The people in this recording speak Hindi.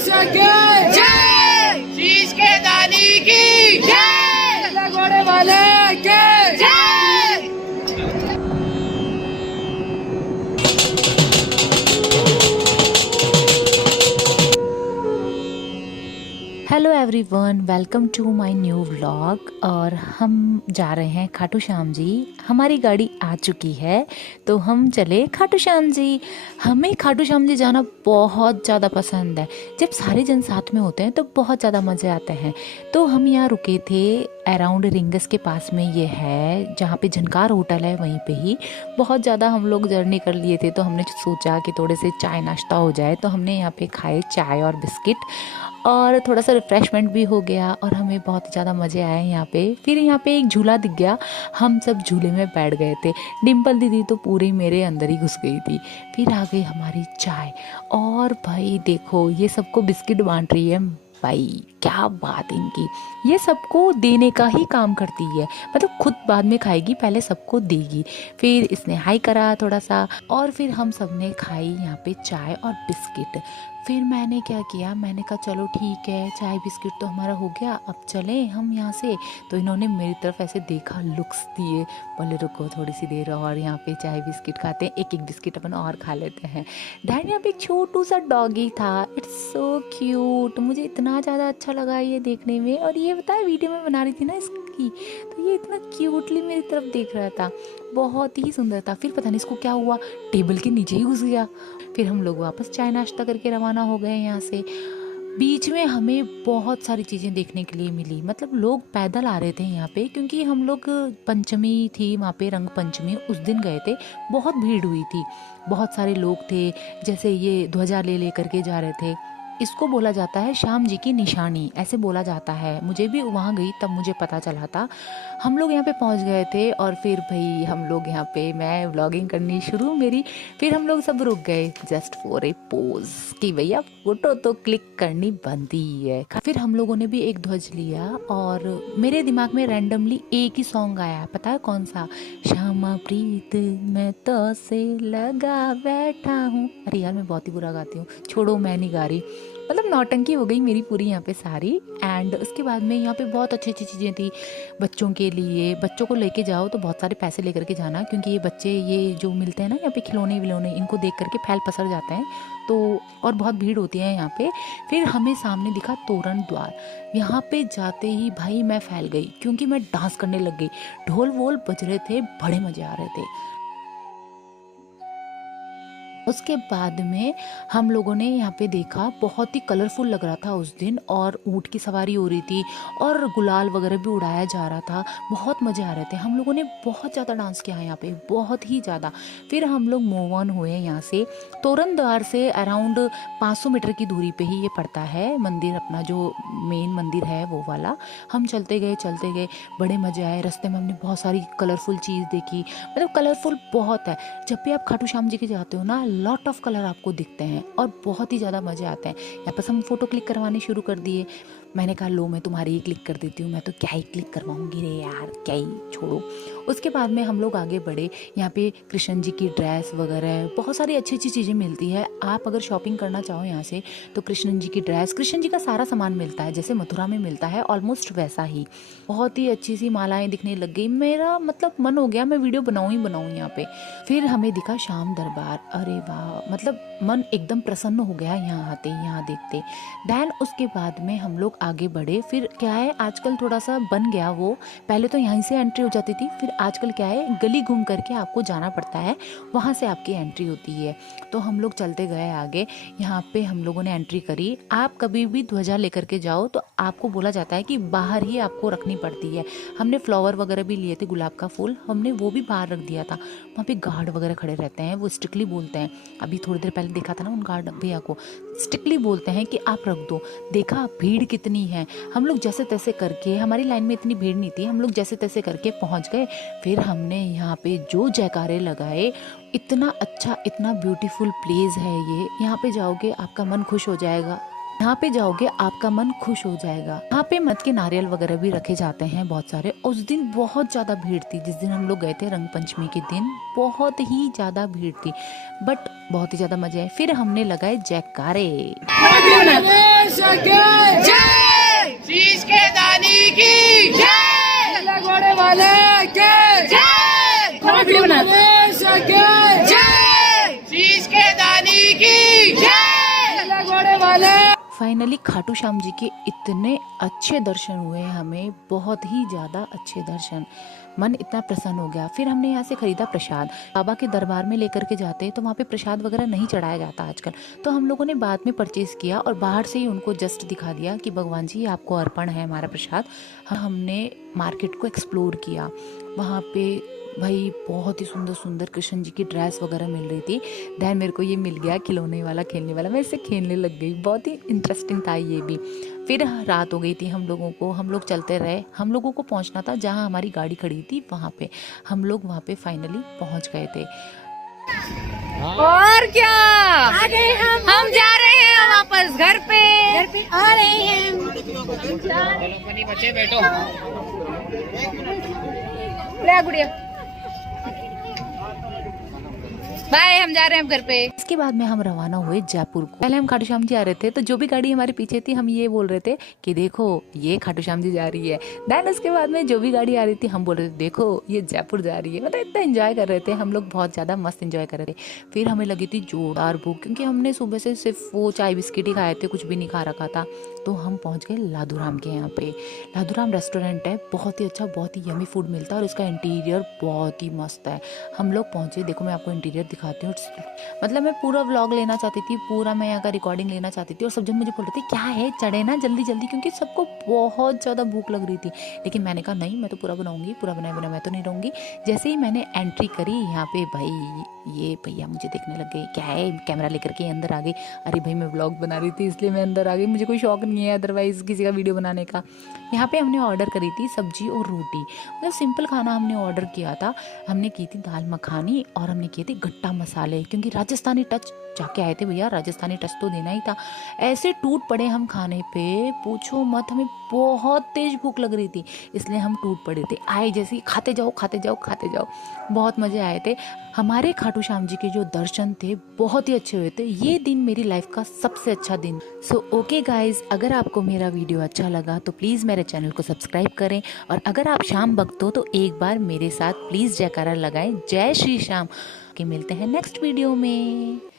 जय, शीश के दानी की जय, घोड़े वाले की जय। Hello everyone, welcome to my new vlog. और हम जा रहे हैं खाटू श्याम जी। हमारी गाड़ी आ चुकी है तो हम चले खाटू श्याम जी। हमें खाटू श्याम जी जाना बहुत ज़्यादा पसंद है। जब सारे जन साथ में होते हैं तो बहुत ज़्यादा मज़े आते हैं। तो हम यहाँ रुके थे अराउंड रिंगस के पास में, ये है जहाँ पे झनकार होटल है, वहीं पे ही। बहुत ज़्यादा हम लोग जर्नी कर लिए थे तो हमने सोचा कि थोड़े से चाय नाश्ता हो जाए, तो हमने यहाँ पे खाए चाय और बिस्किट और थोड़ा सा रिफ़्रेशमेंट भी हो गया और हमें बहुत ज़्यादा मज़े आए यहाँ पे। फिर यहाँ पे एक झूला दिख गया, हम सब झूले में बैठ गए थे। डिम्पल दीदी तो पूरी मेरे अंदर ही घुस गई थी। फिर आ गई हमारी चाय और भाई देखो ये सबको बिस्किट बांट रही है। भाई क्या बात इनकी, ये सबको देने का ही काम करती है। मतलब खुद बाद में खाएगी, पहले सबको देगी। फिर इसने हाई करा थोड़ा सा और फिर हम सब ने खाई यहाँ पे चाय और बिस्किट। फिर मैंने क्या किया, मैंने कहा चलो ठीक है, चाय बिस्किट तो हमारा हो गया, अब चलें हम यहाँ से। तो इन्होंने मेरी तरफ ऐसे देखा, लुक्स दिए, बोले रुको थोड़ी सी देर और यहाँ पे चाय बिस्किट खाते हैं, एक एक बिस्किट अपन और खा लेते हैं। दैन यहाँ पे एक छोटू सा डॉगी था, इट्स सो क्यूट। मुझे इतना ज़्यादा अच्छा लगा ये देखने में। और ये बताया वीडियो में बना रही थी ना इसकी, तो ये इतना क्यूटली मेरी तरफ देख रहा था, बहुत ही सुंदर था। फिर पता नहीं इसको क्या हुआ, टेबल के नीचे ही घुस गया। फिर हम लोग वापस चाय नाश्ता करके रवाना हो गए यहाँ से। बीच में हमें बहुत सारी चीज़ें देखने के लिए मिली। मतलब लोग पैदल आ रहे थे यहाँ पे, क्योंकि हम लोग पंचमी थी वहाँ पे, रंग पंचमी उस दिन गए थे। बहुत भीड़ हुई थी, बहुत सारे लोग थे। जैसे ये ध्वजा ले ले करके जा रहे थे। इसको बोला जाता है श्याम जी की निशानी, ऐसे बोला जाता है। मुझे भी वहाँ गई तब मुझे पता चला था। हम लोग यहाँ पे पहुँच गए थे और फिर भाई हम लोग यहाँ पे, मैं व्लॉगिंग करनी शुरू मेरी। फिर हम लोग सब रुक गए जस्ट फॉर ए पोज कि भैया फोटो तो क्लिक करनी बनती है। फिर हम लोगों ने भी एक ध्वज लिया और मेरे दिमाग में रैंडमली एक ही सॉन्ग आया, पता है कौन सा? श्यामा प्रीत मैं तो से लगा बैठा हूँ। अरे यार मैं बहुत ही बुरा गाती हूँ, छोड़ो मैं नहीं गा रही। मतलब नौटंकी हो गई मेरी पूरी यहाँ पे सारी। एंड उसके बाद में यहाँ पे बहुत अच्छी अच्छी चीज़ें थी बच्चों के लिए। बच्चों को लेके जाओ तो बहुत सारे पैसे लेकर के जाना, क्योंकि ये बच्चे ये जो मिलते हैं ना यहाँ पे खिलौने विलौने, इनको देख करके फैल पसर जाते हैं। तो और बहुत भीड़ होती है यहाँ पे। फिर हमें सामने दिखा तोरण द्वार। यहाँ पे जाते ही भाई मैं फैल गई, क्योंकि मैं डांस करने लग गई। ढोल वोल बज रहे थे, बड़े मजे आ रहे थे। उसके बाद में हम लोगों ने यहाँ पे देखा, बहुत ही कलरफुल लग रहा था उस दिन, और ऊँट की सवारी हो रही थी और गुलाल वगैरह भी उड़ाया जा रहा था। बहुत मज़े आ रहे थे। हम लोगों ने बहुत ज़्यादा डांस किया है यहाँ पे, बहुत ही ज़्यादा। फिर हम लोग मूव ऑन हुए यहाँ से। तोरण द्वार से अराउंड 500 मीटर की दूरी पे ही ये पड़ता है मंदिर, अपना जो मेन मंदिर है वो वाला। हम चलते गए, बड़े मज़े आए। रास्ते में हमने बहुत सारी कलरफुल चीज़ देखी। मतलब कलरफुल बहुत है। जब भी आप खाटू श्याम जी के जाते हो ना, लॉट ऑफ कलर आपको दिखते हैं और बहुत ही ज़्यादा मज़े आते हैं। यहाँ पर हम फ़ोटो क्लिक करवाने शुरू कर दिए। मैंने कहा लो मैं तुम्हारी ही क्लिक कर देती हूँ, मैं तो क्या ही क्लिक करवाऊँगी रे यार, क्या ही, छोड़ो। उसके बाद में हम लोग आगे बढ़े। यहाँ पे कृष्ण जी की ड्रेस वगैरह बहुत सारी अच्छी अच्छी चीज़ें मिलती है। आप अगर शॉपिंग करना चाहो यहाँ से तो कृष्ण जी की ड्रेस, कृष्ण जी का सारा सामान मिलता है, जैसे मथुरा में मिलता है ऑलमोस्ट वैसा ही। बहुत ही अच्छी सी मालाएं दिखने लग गई। मेरा मतलब मन हो गया मैं वीडियो बनाऊँ ही बनाऊँ यहाँ पे। फिर हमें दिखा श्याम दरबार। अरे वाह, मतलब मन एकदम प्रसन्न हो गया यहाँ आते, यहाँ देखते। दैन उसके बाद में हम लोग आगे बढ़े। फिर क्या है, आजकल थोड़ा सा बन गया वो, पहले तो यहीं से एंट्री हो जाती थी, फिर आजकल क्या है, गली घूम करके आपको जाना पड़ता है, वहाँ से आपकी एंट्री होती है। तो हम लोग चलते गए आगे। यहाँ पे हम लोगों ने एंट्री करी। आप कभी भी ध्वजा लेकर के जाओ तो आपको बोला जाता है कि बाहर ही आपको रखनी पड़ती है। हमने फ्लावर वगैरह भी लिए थे, गुलाब का फूल, हमने वो भी बाहर रख दिया था। वहाँ पे गार्ड वगैरह खड़े रहते हैं, वो स्ट्रिक्टली बोलते हैं। अभी थोड़ी देर पहले देखा था ना उन गार्ड भैया को, स्ट्रिक्टली बोलते हैं कि आप रख दो। देखा भीड़ कितनी है। हम लोग जैसे तैसे करके, हमारी लाइन में इतनी भीड़ नहीं थी, हम लोग जैसे तैसे करके पहुंच गए। फिर हमने यहाँ पे जो जयकारे लगाए, इतना अच्छा, इतना ब्यूटीफुल प्लेस है ये। यहाँ पे जाओगे आपका मन खुश हो जाएगा। यहाँ पे जाओगे आपका मन खुश हो जाएगा। यहाँ पे मत के नारियल वगैरह भी रखे जाते हैं बहुत सारे। उस दिन बहुत ज्यादा भीड़ थी, जिस दिन हम लोग गए थे रंग पंचमी के दिन बहुत ही ज्यादा भीड़ थी, बट बहुत ही ज्यादा मजे आए। फिर हमने लगाए जयकारे। शीश के दानी की जय, घोड़े वाले की जय, शीश के दानी की जय, घोड़े वाले। फाइनली खाटू श्याम जी के इतने अच्छे दर्शन हुए हमें, बहुत ही ज़्यादा अच्छे दर्शन, मन इतना प्रसन्न हो गया। फिर हमने यहाँ से खरीदा प्रसाद। बाबा के दरबार में लेकर के जाते हैं तो वहाँ पे प्रसाद वगैरह नहीं चढ़ाया जाता आजकल, तो हम लोगों ने बाद में परचेज़ किया और बाहर से ही उनको जस्ट दिखा दिया कि भगवान जी आपको अर्पण है हमारा प्रसाद। हमने मार्केट को एक्सप्लोर किया। वहाँ पे भाई बहुत ही सुंदर सुंदर कृष्ण जी की ड्रेस वगैरह मिल रही थी। दैन मेरे को ये मिल गया खिलौने वाला, खेलने वाला, मैं इससे खेलने लग गई। बहुत ही इंटरेस्टिंग था ये भी। फिर रात हो गई थी हम लोग चलते रहे। हम लोगों को पहुंचना था जहां हमारी गाड़ी खड़ी थी, वहां पे हम लोग वहां पे फाइनली पहुंच गए थे। और क्या हम जा रहे हैं वापस घर पे आ रहे हैं। बच्चे बैठो। ले गुड़िया, बाय, हम जा रहे हैं घर पे। इसके बाद में हम रवाना हुए जयपुर को। पहले हम खाटू श्याम जी आ रहे थे तो जो भी गाड़ी हमारे पीछे थी हम ये बोल रहे थे कि देखो ये खाटू श्याम जी जा रही है। देन उसके बाद में जो भी गाड़ी आ रही थी हम बोल रहे थे देखो ये जयपुर जा रही है। मतलब इतना एंजॉय कर रहे थे हम लोग, बहुत ज़्यादा मस्त एंजॉय कर रहे थे। फिर हमें लगी थी जोरदार भूख, क्योंकि हमने सुबह से सिर्फ वो चाय बिस्किट ही खाए थे, कुछ भी नहीं खा रखा था। तो हम पहुँच गए लाधूराम के यहाँ पे। लाधूराम रेस्टोरेंट है, बहुत ही अच्छा, बहुत ही यमी फूड मिलता है और इसका इंटीरियर बहुत ही मस्त है। हम लोग पहुँचे, देखो मैं आपको इंटीरियर दिखाती हूँ। मतलब मैं पूरा व्लॉग लेना चाहती थी, पूरा मैं यहाँ का रिकॉर्डिंग लेना चाहती थी और सब जन मुझे बोल रहे थे क्या है चढ़े ना जल्दी जल्दी, क्योंकि सबको बहुत ज़्यादा भूख लग रही थी। लेकिन मैंने कहा नहीं, मैं तो पूरा बनाऊंगी, पूरा बनाए बिना मैं तो नहीं रहूँगी। जैसे ही मैंने एंट्री करी यहाँ पे, भाई ये भैया मुझे देखने लग गए, क्या है, कैमरा लेकर के अंदर आ गई। अरे भाई मैं व्लॉग बना रही थी इसलिए मैं अंदर आ गई, मुझे कोई शौक नहीं है अदरवाइज़ किसी का वीडियो बनाने का। यहाँ पे हमने ऑर्डर करी थी सब्जी और रोटी, मतलब सिंपल खाना हमने ऑर्डर किया था। हमने की थी दाल मखानी और हमने किए थे गट्टा मसाले, क्योंकि राजस्थानी टच जाके आए थे भैया, राजस्थानी टच तो देना ही था। ऐसे टूट पड़े हम खाने पे, पूछो मत, हमें बहुत तेज भूख लग रही थी इसलिए हम टूट पड़े थे। आए जैसे ही खाते जाओ खाते जाओ खाते जाओ, बहुत मज़े आए थे। हमारे खाटू श्याम जी के जो दर्शन थे बहुत ही अच्छे हुए थे। ये दिन मेरी लाइफ का सबसे अच्छा दिन। सो ओके गाइज, अगर आपको मेरा वीडियो अच्छा लगा तो प्लीज़ मेरे चैनल को सब्सक्राइब करें, और अगर आप श्याम भक्त हो तो एक बार मेरे साथ प्लीज़ जयकारा लगाएं, जय श्री श्याम। के मिलते हैं नेक्स्ट वीडियो में।